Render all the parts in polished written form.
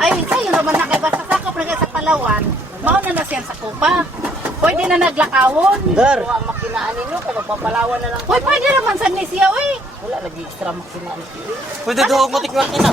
Ay, sa'yo naman na kay basta sakop na sa Palawan. Mauna na siya sa kupa. Pwede na naglakawon. Dar. Kuha ang makinaan ninyo, kaya magpapalawan na lang. Uy, pwede naman sa siya, uy. Wala, lagi extra makinaan ninyo. Pwede doon mo tikman kita.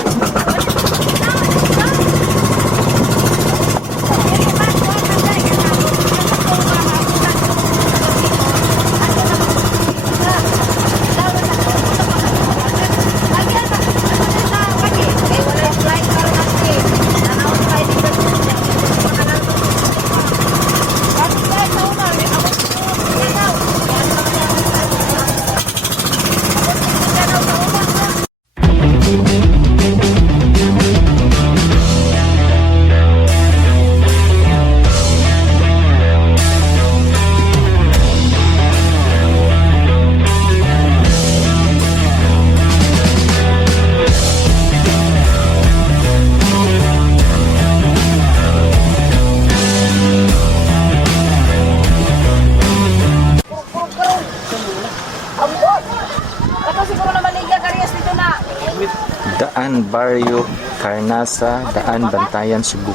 Daan Barrio Carnasa, Daan Bantayan, Cebu.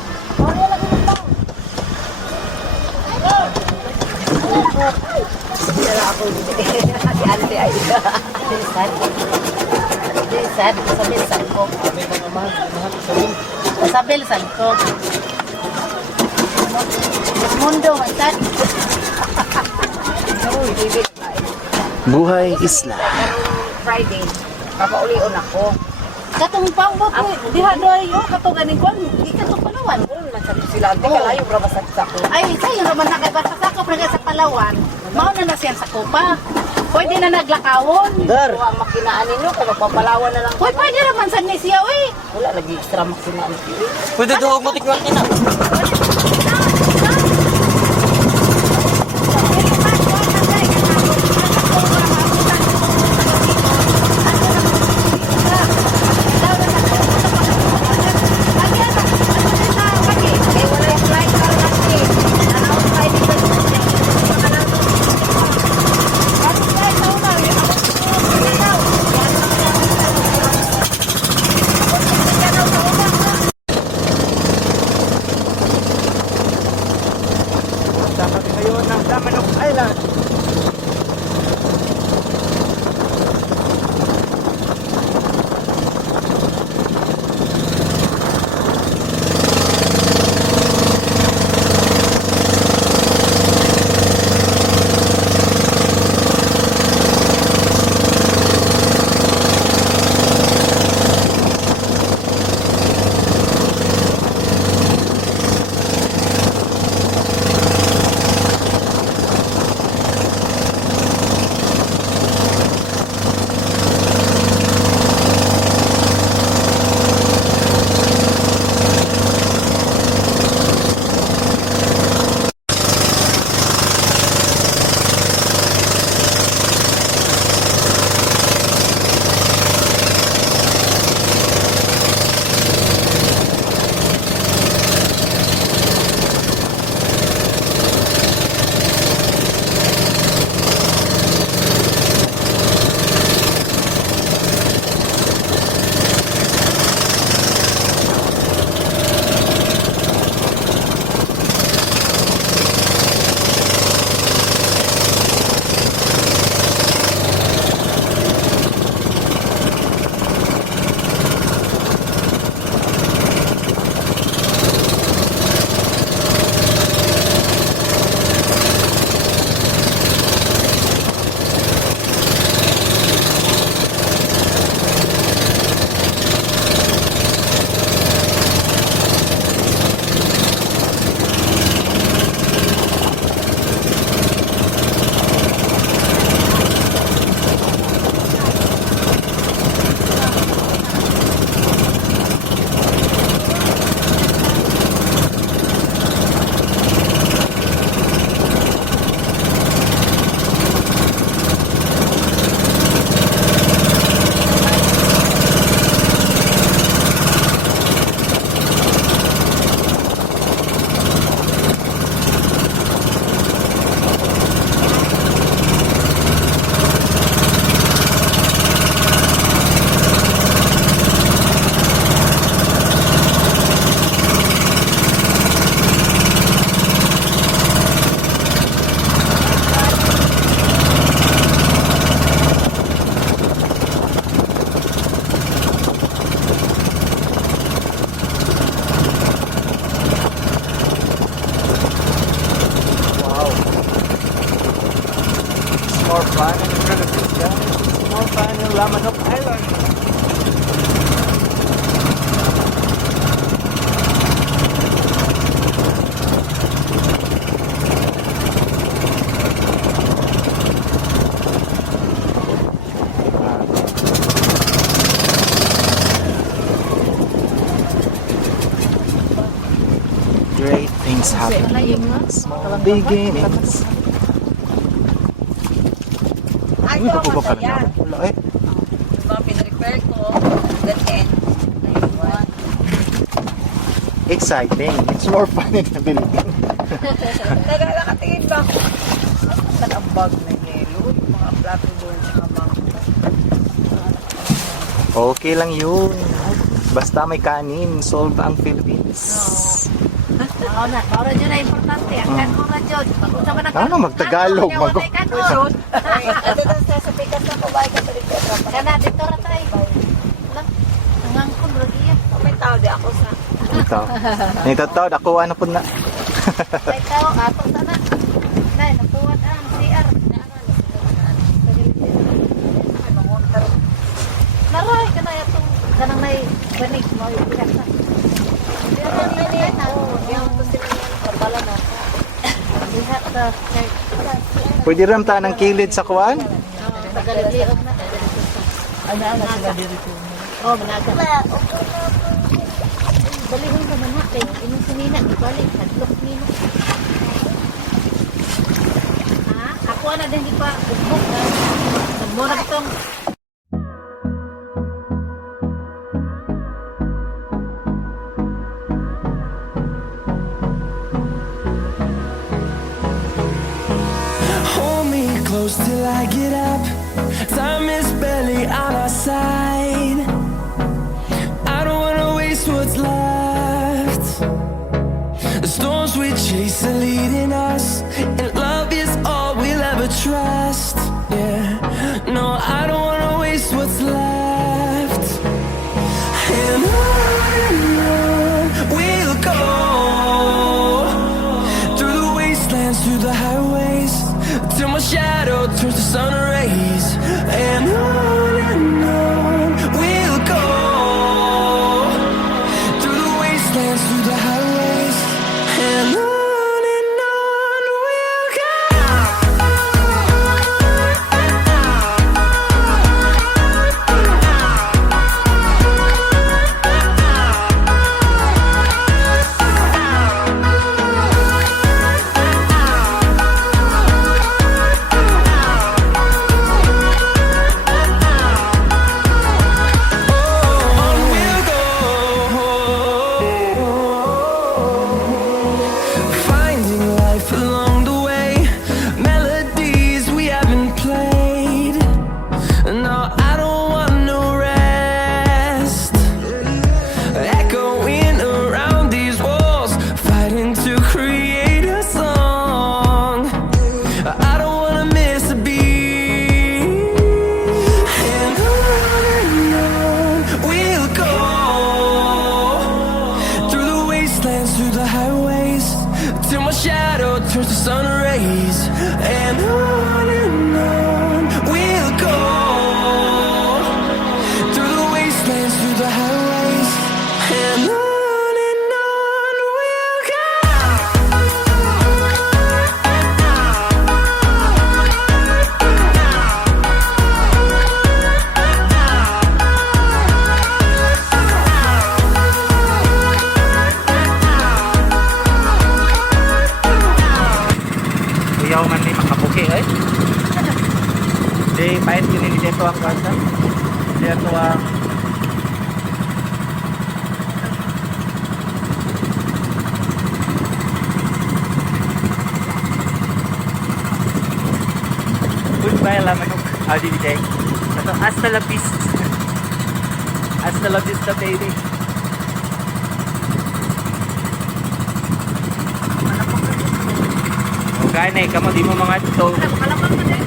Sabil ko. Mundo, mantan. Buhay Isla. Friday, papaulion ako. Katong pangbo ko, diha doy yo katong ganing kon, ikato Palawan. Kung masabi sila, di ka layo, bro, basta sa ako. Ay, sa'yo naman na kay basta sakop na sa Palawan. Mauna na siya sa kupa. Pwede na naglakawon. Dar. Kuha ang makinaan ninyo, kaya magpapalawan na lang. Uy, pwede naman sa siya, uy. Wala, lagi extra makinaan ninyo. Pwede doon mo tikman kita. Happiness, happiness, small beginnings. Uy, bago ba pala niya? Wala eh. Diba, pinrepair ko. That end. Exciting. It's more fun in the building. Nakatingin ba ako? Saan ang bag na yelo? Yung mga plato doon sa kamang. Okay lang yun. Basta may kanin, solve ang Philippines. Mao na yun na importante. Ang kanko na dyan. Pag-usap na Ano, magtagalog, mag- Ito na sa pikas na ko, bahay ka sa repair. Kana, dito na tayo. Lang, ang angkon, lagi yan. May tao di ako sa... Ito. Ito to, nakuha na po na. May tao, ato sana. Nay, nakuha ang CR. Naroy, kana itong kanang may banig mo yung piyasa. Yung to sila yan, parbala na. Diha sa church. Pwede ramta ng kilid sa kuwan? Tagaliliog na. Ano sila dito? Oh, managa. Balihon naman natin. Inong sinina, ibalik. Nagtok nino. Ha? Ako na din di pa bugbog. Nagmurag itong Hold me close till I get up. Time is barely on our side. I don't wanna waste what's left. The storms we chase are leading us, and love is all we'll ever trust. Yeah, no, I don't wanna waste what's left. And on we'll go, through the wastelands, through the highways, till my shadow turns to sun rays. And on we'll go, through the wastelands, through the highways. And on we'll go. On we'll go, finding life along the way, melodies we haven't played. No, I don't want no rest, echoing around these walls, fighting to create a song. I don't wanna miss a beat. And on we'll go, through the wastelands, through the highways, till my shadow turns to sun rays. And on we'll go, through the wastelands, through the highways. And on we'll go. Kuyaw man ni makabuki eh. Di pahit yun ni dito ang kasa. Dito ang goodbye laman ng Audi DJ. Ito, hasta la vista. Hasta la vista, baby. O gana eh, kamo di mo mga ito. kalapang na dito.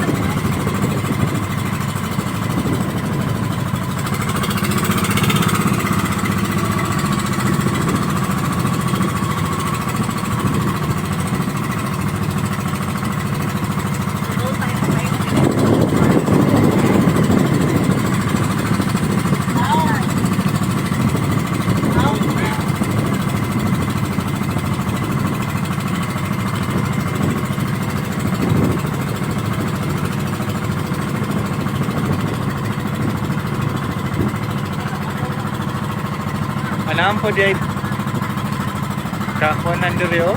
Anam po di kakuan nandito.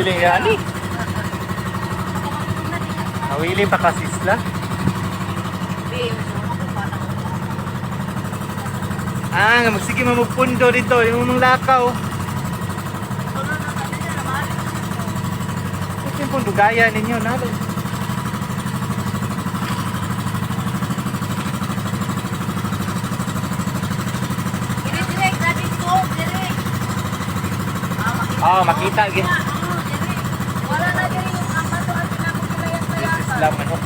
piling yan eh. Nawili pa kasi sila. Ah, magsige mamugpundo dito, yung mga lakaw. Ito yung pundo, gaya ninyo, nalo. Oh, makita gid. Wala na diri yung amato at pinapagulayan na This is lang manok.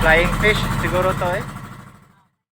Flying fish siguro to eh.